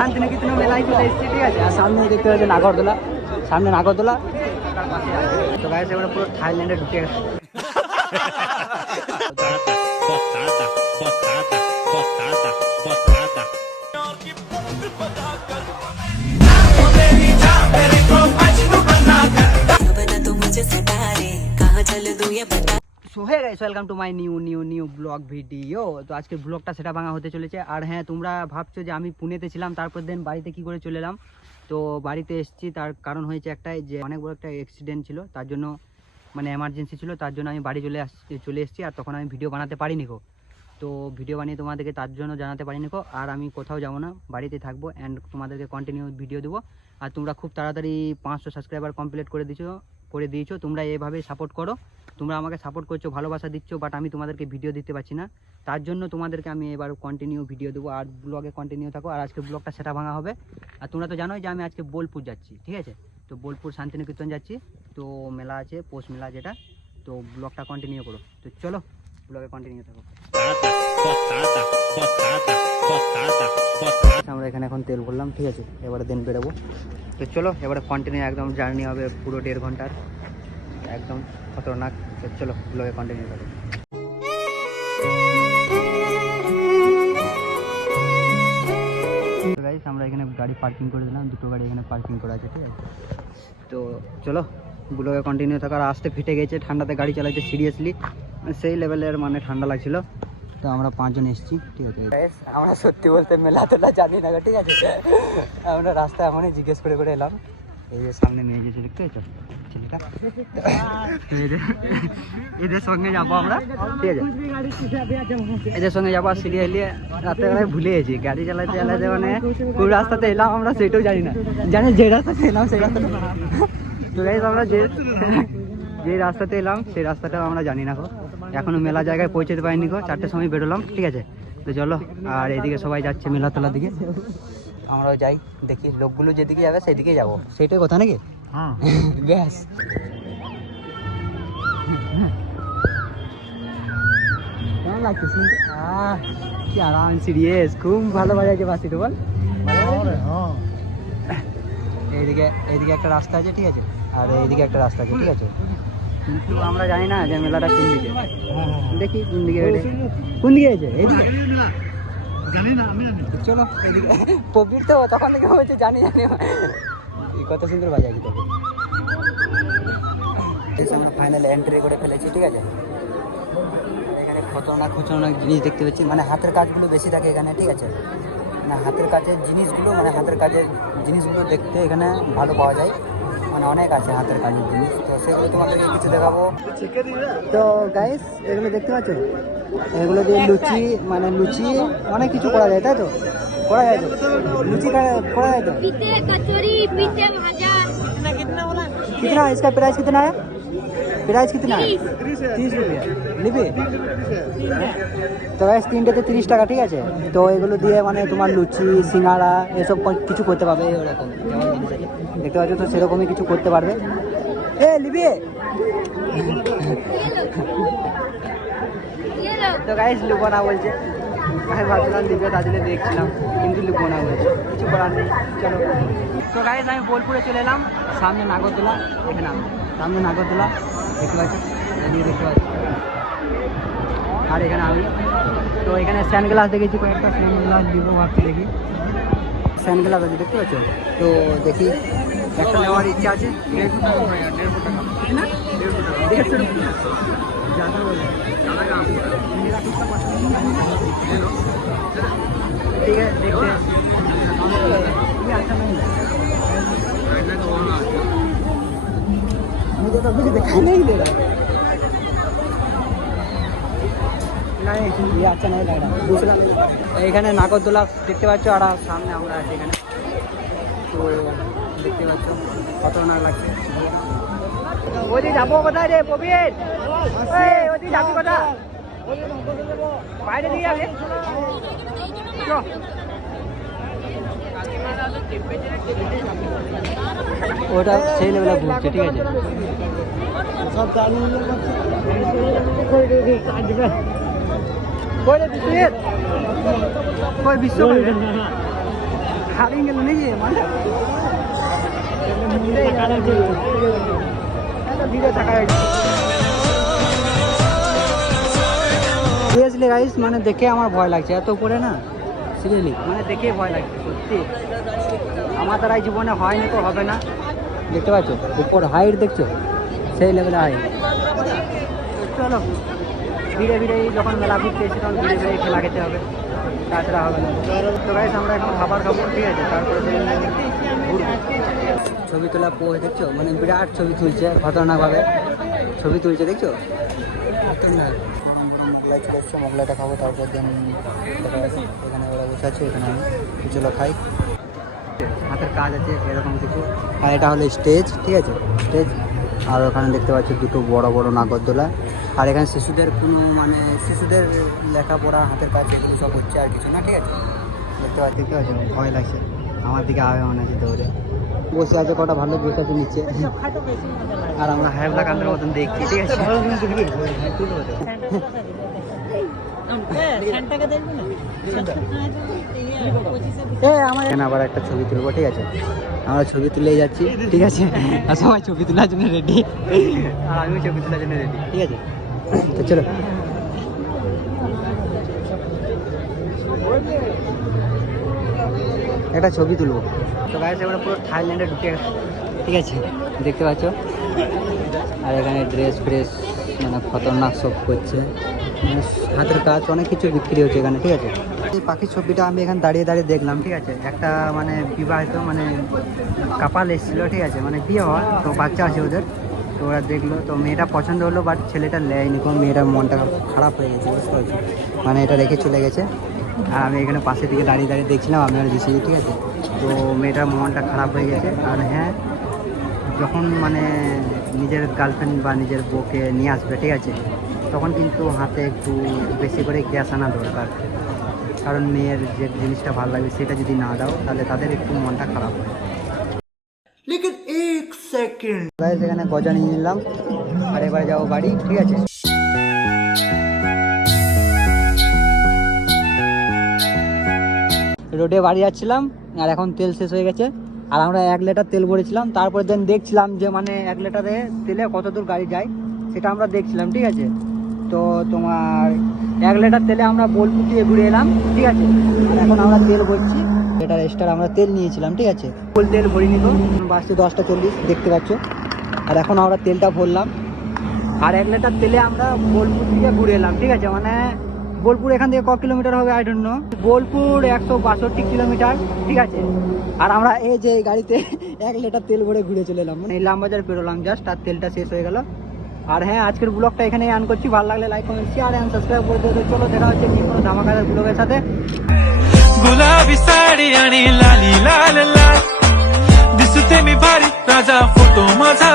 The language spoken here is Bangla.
শান্তিনিকেতন মেলায় চলে এসেছি, ঠিক আছে। আর সামনে দেখতে পাচ্ছি নাগরদোলা, সামনে নাগরদোলা। তো গাইস এবারে পুরো থাইল্যান্ডে ঢুকে গেছে। So hey guys, welcome to my new blog video. তো আজকের ব্লগটা সেটা ভাঙা হতে চলেছে। আর হ্যাঁ, তোমরা ভাবছো যে আমি পুনেতে ছিলাম, তারপর দেন বাড়িতে কি করে চলে এলাম। তো বাড়িতে এসেছি, তার কারণ হয়েছে একটাই, যে অনেক বড় একটা অ্যাক্সিডেন্ট ছিল, তার জন্য মানে এমার্জেন্সি ছিল, তার জন্য আমি বাড়ি চলে এসেছি। আর তখন আমি ভিডিও বানাতে পারিনি গো। তো ভিডিও বানিয়ে তোমাদেরকে তার জন্য জানাতে পারিনি গো। আর আমি কোথাও যাবো না, বাড়িতে থাকবো অ্যান্ড তোমাদেরকে কন্টিনিউ ভিডিও দেবো। আর তোমরা খুব তাড়াতাড়ি 500 সাবস্ক্রাইবার কমপ্লিট করে দিয়েছো। তোমরা এভাবেই সাপোর্ট করো, তোমরা আমাকে সাপোর্ট করছো, ভালোবাসা দিচ্ছ, বাট আমি তোমাদেরকে ভিডিও দিতে পারছি না। তার জন্য তোমাদেরকে আমি এবার কন্টিনিউ ভিডিও দেবো, আর ব্লগে কন্টিনিউ থাকো। আর আজকে ব্লগটা সেটা ভাঙা হবে। আর তোমরা তো জানোই যে আমি আজকে বোলপুর যাচ্ছি, ঠিক আছে। তো বোলপুর শান্তিনিকেতন যাচ্ছি, তো মেলা আছে, পৌষ মেলা যেটা। তো ব্লগটা কন্টিনিউ করো। তো চলো ব্লগে কন্টিনিউ থাকো। আমরা এখানে এখন তেল ভরলাম, ঠিক আছে। এবারে দিন বেরোবো। তো চলো এবারে কন্টিনিউ একদম জার্নি হবে পুরো 1.5 ঘন্টার, একদম খতরনাক। তো চলো ব্লগে কন্টিনিউ করো। তো গাইস আমরা এখানে গাড়ি পার্কিং করে দিলাম, দুটো গাড়ি এখানে পার্কিং করা আছে, ঠিক আছে। তো চলো ব্লগে কন্টিনিউ থাকো। আর আসতে ফেটে গেছে, ঠান্ডাতে গাড়ি চালাইছে সিরিয়াসলি, সেই লেভেলের মানে ঠান্ডা লাগছিল। তো আমরা 5 জন এসেছি, ঠিক আছে। আমরা সত্যি বলতে মেলা তোলা জানি না, ঠিক আছে। আমরা রাস্তায় এখনই জিজ্ঞেস করে এলাম। এই যে সামনে মেয়ে গেছে, দেখতে পেয়েছো ছেলেটা। এদের সঙ্গে যাবো আমরা, ঠিক আছে। এদের সঙ্গে যাবো। সিরিয়াসলি রাত্রেবেলায় ভুলে গেছি গাড়ি চালাতে মানে কোন রাস্তাতে এলাম আমরা সেটাও জানি না। জানি যে রাস্তাতে এলাম সেই রাস্তাটা। তো গাইস আমরা যে রাস্তাতে এলাম সেই রাস্তাটাও আমরা জানি না গো। এখনো মেলা জায়গায় পৌঁছতে পারিনি গো। 4টের সময় বেরোলাম, ঠিক আছে। তো চলো, আর এদিকে সবাই যাচ্ছে মেলা তোলার দিকে, আমরাও যাই, দেখি লোকগুলো যেদিকে যাবে সেদিকে যাবো, সেইটাই কথা নাকি। হ্যাঁ ব্যাস। কেমন লাগছে শুনতে? কি আরাম, সিরিয়াস, খুব ভালো বাজাচ্ছে বাসিটা, বল। এইদিকে একটা রাস্তা আছে, ঠিক আছে। আর এইদিকে একটা রাস্তা আছে, ঠিক আছে। কিন্তু আমরা জানি না যে মেলাটা কোন দিকে। দেখি কোন দিকে হয়েছে, এইদিকে চলো এদিকে। প্রবীর তো তখন থেকে বলছে জানি কত সুন্দর বাজায় কি তবে। আমরা ফাইনাল এন্ট্রি করে ফেলেছি, ঠিক আছে। এখানে খতরনাক জিনিস দেখতে পাচ্ছি, মানে হাতের কাজগুলো বেশি থাকে এখানে, ঠিক আছে। মানে হাতের কাজের জিনিসগুলো দেখতে এখানে ভালো পাওয়া যায়, মানে অনেক আছে হাতের কাজের জিনিস। তো সেগুলো তোমাদেরকে কিছু দেখাবো। তো গাইস এগুলো দেখতে পাচ্ছ, এগুলো দিয়ে লুচি অনেক কিছু করা যায়, তাই তো? করা যায় তো লুচি করা যায় তো। कितना इसका प्राइस कितना है? 30 रुपया নিবি। তো গাইস 3টেতে 30 টাকা, ঠিক আছে। তো এগুলো দিয়ে মানে তোমার লুচি, সিঙ্গাড়া এসব কিছু করতে পারবে, এরকম যেমন জিনিস আছে দেখতে পাচ্ছ। তো সেরকমই কিছু করতে পারবে। নিবি। তো গাইস লুবো না বলছে, আমি ভাবছিলাম লিবে, তার জন্য দেখছিলাম, কিন্তু লুবো না বলছে, কিছু করার নেই। চলো। তো গাইস আমি বোলপুরে চলে এলাম, সামনে নাগরদোলা, এখানে সামনে নাগরদোলা দেখতে পাচ্ছি, এদিকে দেখতে পাচ্ছি। আর এখানে আমি তো এখানে সানগ্লাস দেখেছি, কয়েকটা সানগ্লাস দিব ভাবছি, দেখি সানগ্লাস আছে দেখতে পাচ্ছ। তো দেখি একটা নেওয়ার ইচ্ছা আছে। 150 টাকা। 150 টাকা ज़्यादा बोल ठीक है, देखते हैं। ये अच्छा नहीं है, मुझे तो कुछ दिखाई नहीं दे रहा। नहीं ये अच्छा नहीं लग रहा, दूसरा। এখানে নাগরদোলা দেখতে পাচ্ছ, আর সামনে আমরা আছি এখানে। তো দেখতে পাচ্ছ খতরনাক লাগছে। ওদি যাবো কোথায় রে প্রবীর? ওদি যাবি কোথায়? বাইরে দিয়ে যাবে। ওটা সেই লেভেলে ঘুরছে, ঠিক আছে। সব কই বিশ্ব হারিয়ে গেল নাকি মানে সিরিয়াসলি গাইস মানে দেখে আমার ভয় লাগছে, এত উপরে না সিরিয়াসলি মানে দেখে ভয় লাগছে সত্যি। আমার দ্বারাই জীবনে হয়নি তো হবে না। দেখতে পাচ্ছ উপর হাইট দেখছো, সেই লেভেলে হাইট। চলো ধীরে ধীরে যখন মেলা ঘুরতে এসে তখন ধীরে ধীরে খেলা খেতে হবে, তাছাড়া হবে না। তো গাইস আমরা এখন খাবার খাবো, ঠিক আছে, তারপরে ছবি তোলা পোজ দেখছো, মানে বিরাট ছবি তুলছে খতরনাকভাবে ছবি তুলছে দেখছো। খতরনাক গরম গরম মোগলাই চলে এসছে, মোগলাইটা খাবো, তারপর দেন এখানে ওরা বসে আছে, এখানে আমি চলো খাই। হাতের কাজ আছে এরকম কিছু। আর এটা হলো স্টেজ, ঠিক আছে, স্টেজ। আর ওখানে দেখতে পাচ্ছি দুটো বড় বড় নাগরদোলা। আর এখানে শিশুদের কোনো মানে শিশুদের লেখাপড়া হাতের কাজ এগুলো সব হচ্ছে, আর কিছু না, ঠিক আছে। দেখতে পাচ্ছি ভয় লাগছে, আমার দিকে আবে মনে আছে দৌড়ে বসে আছে, কটা ভালো বসে আছে নিচে। আর আমরা হাইবলা কান্ডের মতন দেখছি, ঠিক আছে। আবার একটা ছবি তুলবো, ঠিক আছে, আমরা ছবি তুলে যাচ্ছি, ঠিক আছে। আর সবাই ছবি তোলার জন্য রেডি, আর আমিও ছবি তোলার জন্য রেডি, ঠিক আছে। তো চলো একটা ছবি তুলবো। তো গাইস আমরা পুরো থাইল্যান্ডে ঢুকে গেছি, ঠিক আছে, দেখতে পাচ্ছ। আর এখানে ড্রেস ফ্রেস মানে খতরনাক সব করছে, মানে হাতের কাজ অনেক কিছু বিক্রি হচ্ছে এখানে, ঠিক আছে। এই পাখির ছবিটা আমি এখানে দাঁড়িয়ে দাঁড়িয়ে দেখলাম, ঠিক আছে। একটা মানে বিবাহিত মানে কাপাল এসেছিলো, ঠিক আছে, মানে বিয়ে হওয়া, তো বাচ্চা আছে ওদের। তো ওরা দেখলো, তো মেয়েটা পছন্দ হলো, বাট ছেলেটা নেয়নি, কোনো মেয়েটার মনটা খারাপ হয়ে গেছে, বুঝতে পারছি, মানে এটা রেখে চলে গেছে। আর আমি এখানে পাশের দিকে দাঁড়িয়ে দাঁড়িয়ে দেখছিলাম, আমি আর দিছি, ঠিক আছে। তো মেয়েটার মনটা খারাপ হয়ে গেছে। আর হ্যাঁ, যখন মানে নিজের গার্লফ্রেন্ড বা নিজের বউকে নিয়ে আসবে, ঠিক আছে, তখন কিন্তু হাতে একটু বেশি করে ক্যাশ আনা দরকার। কারণ মেয়ের যে জিনিসটা ভালো লাগবে সেটা যদি না দাও, তাহলে তাদের একটু মনটা খারাপ হয়। লেকিন এক সেকেন্ড গাইস, এখানে গজা নিয়ে নিলাম, আর এবারে যাবো বাড়ি, ঠিক আছে। রোডে বাড়ি যাচ্ছিলাম, আর এখন তেল শেষ হয়ে গেছে। আর আমরা 1 লিটার তেল ভরেছিলাম, তারপরে দেন দেখছিলাম যে মানে 1 লিটারে তেলে কত দূর গাড়ি যায় সেটা আমরা দেখছিলাম, ঠিক আছে। তো তোমার 1 লিটার তেলে আমরা বোলপুর দিয়ে ঘুরে এলাম, ঠিক আছে। এখন আমরা তেল ভরছি, লিটার এক্সট্রা আমরা তেল নিয়েছিলাম, ঠিক আছে। ফুল তেল ভরিনি, তো বাসে 10টা 40 দেখতে পাচ্ছ। আর এখন আমরা তেলটা ভরলাম, আর 1 লিটার তেলে আমরা বোলপুর থেকে ঘুরে এলাম, ঠিক আছে। মানে বোলপুর এখান থেকে ক কিলোমিটার হবে I don't know, Bolpur 162 kilometre, ঠিক আছে। আর আমরা এই যে গাড়িতে 1 লিটার তেল ভরে ঘুরে চলে এলাম, মানে ইলামবাজার পেরোলাম জাস্ট, আর তেলটা শেষ হয়ে গেল। আর হ্যাঁ, আজকের ব্লগটা এখানে আন করছি, ভালো লাগলে like comment share and subscribe করে দিও। চলো দেখা হচ্ছে নিউ কোনো ধামাকাদার ব্লগের সাথে। गुलाबी साडी आणि लाली लाल लाल दिसते मी भारी राजा फोटो माझा